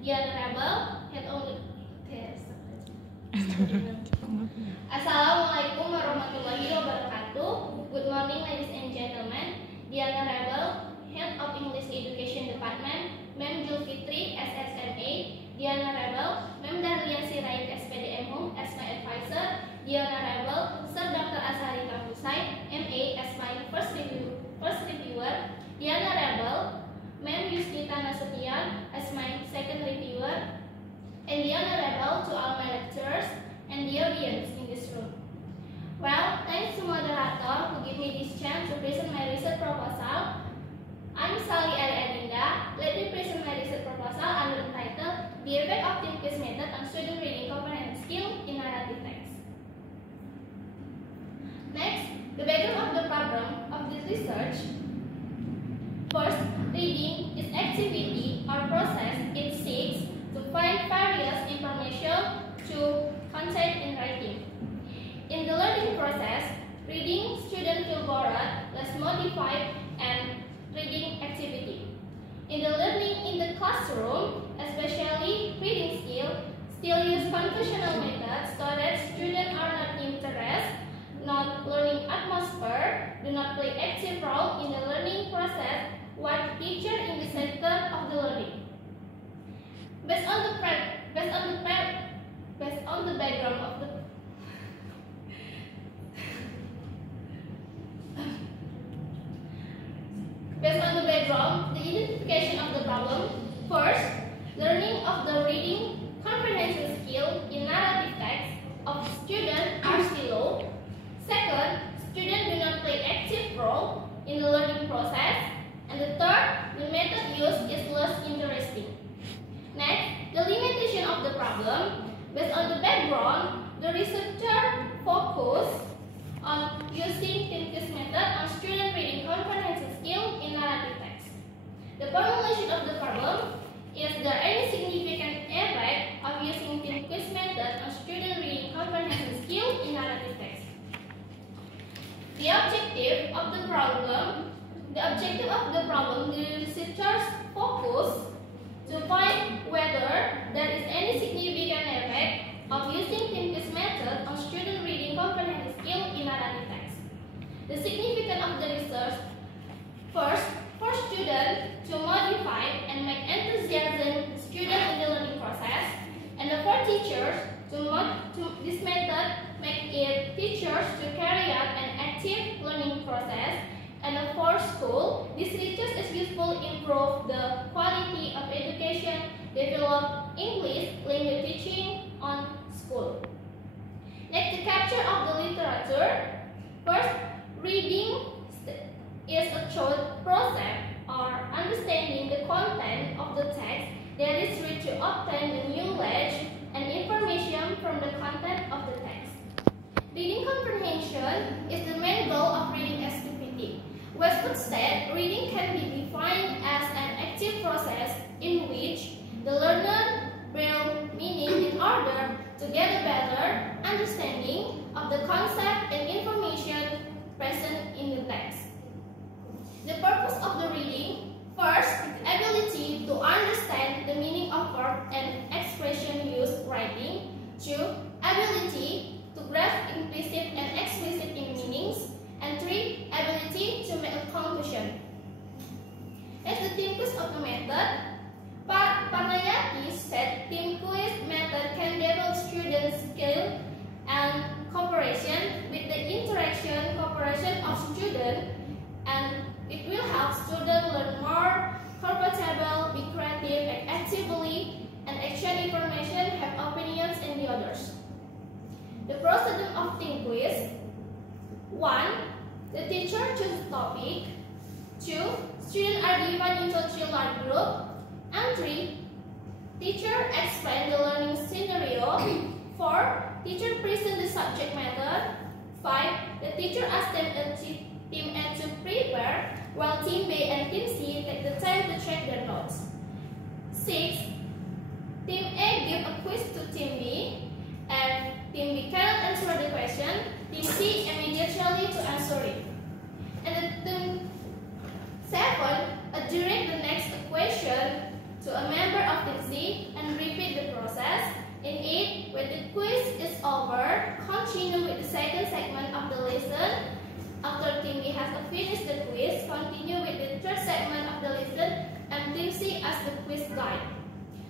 The Honorable Head of the Assalamualaikum warahmatullahi wabarakatuh. Good morning, ladies and gentlemen. The Honorable Head of English Education Department, Ma'am Julfitri, SSMA. The Honorable Ma'am Dahlia Sirait, SPDM Home, as my advisor. The Honorable Sir Dr. Azhari Kampusain, MA, as my first reviewer. The Honorable Ma'am Yusnita Nasution, as my second reviewer. And the Honorable to all my lecturers and the audience in this room. Well, thanks to moderator who give me this chance to present my research proposal. I'm Shally Ari Adinda. Let me present my research proposal under the title The Effect of Team Quiz Method on Student Reading Comprehension Skill in Narrative Text. Next, the background of the problem of this research. First, reading is activity or process it seeks to find various information to contain in writing. In the learning process, reading students feel bored, less motivated, and reading activity. In the learning in the classroom, especially reading skill, still use conventional methods so that students are not interested, not learning atmosphere, do not play active role in the learning process, what teacher in the center of the learning. Based on the background of the the identification of the problem. First, learning of the reading comprehension skill in narrative text of students are still low. Second, students do not play active role in the learning process. And the third, the method used is less interesting. Next, the limitation of the problem. Based on the background, the researcher focused on using team quiz method on student reading comprehension skill in narrative text. The formulation of the problem: is there any significant effect of using team quiz method on student reading comprehension skill in narrative text? The objective of the problem, the researchers focus to find whether there is any significant effect of using team quiz method on student reading comprehension skill in narrative text. The significance of the research: first, for students to motivate and make enthusiasm students in the learning process, and for teachers to this method make it teachers to carry out an active learning process, and for school, this research is useful to improve the quality of education, develop English language teaching on school. Next, the capture of the literature. First, reading is a short process or understanding the content of the text that is used to obtain the knowledge and information from the content of the text. Reading comprehension is the main goal of reading activity. Westwood said reading can be defined as an active process in which the learner builds meaning in order to get a better understanding of the concept and information present in the text. The purpose of the reading: first, the ability to understand the meaning of verb and expression used writing. Two, ability to grasp implicit and explicit in meanings. And three, ability to make a conclusion. As the team quiz of the method, Parnayati said team quiz method can develop student skill and cooperation with the cooperation of students, and it will help students learn more, comfortable, be creative and actively, and exchange information, have opinions in the others. The procedure of team quiz: 1. The teacher chooses topic. 2. Students are divided into 3 large groups. And 3. Teacher explains the learning scenario. 4. Teacher presents the subject matter. 5. The teacher asks them team A to prepare, while team B and team C take the time to check their notes. 6. Team A gives a quiz to team B, and team B cannot answer the question. Team C immediately to answer it. And team 7 direct the next question to a member of of tipsy and repeat the process. In it, when the quiz is over, continue with the second segment of the lesson. After Timmy has finished the quiz, continue with the third segment of the lesson and Timsy as the quiz guide.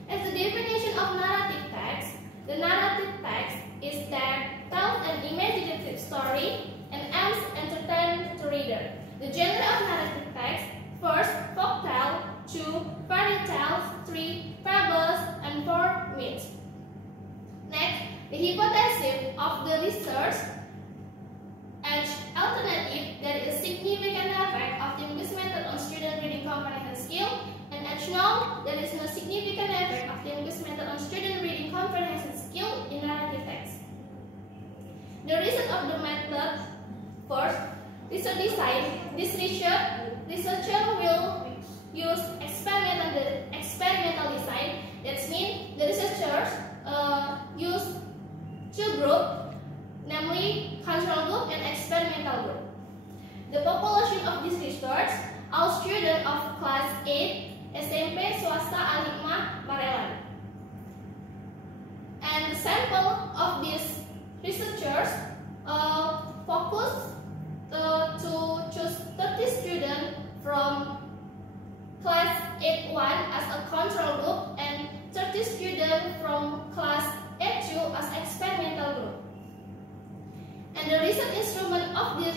As the definition of narrative text, the narrative text is that tells an imaginative story and aims to entertain the reader. The genre of narrative text: first, folktale; two, fairy tales; three, fables; and four, myths. Next, the hypothesis of the research: H. Alternative, there is a significant effect of the quiz method on student reading comprehension skill, and H. No, there is no significant effect of the quiz method on student reading comprehension skill in narrative text. The result of the method: first, research design. This researcher will use experimental design. That means the researchers use two groups, namely control group and experimental group. The population of this research: all students of class 8 SMP swasta Al-Hikmah Maryland. And the sample of these researchers focus to choose 30 students from class 8-1 as a control group and 30 students from class 8-2 as experimental group. And the research instrument of this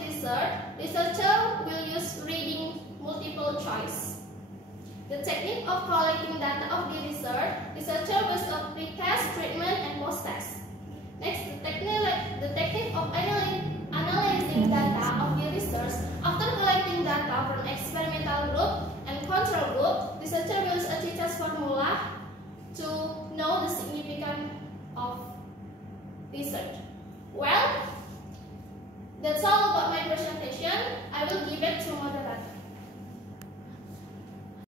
researcher will use reading multiple choice. The technique of collecting data of the researcher will use a pre-test, treatment, and post-test. Next, the technique of analyzing data of the research. After collecting data from experimental group and control group, researcher will use a t-test formula to know the significance of research. Well, that's all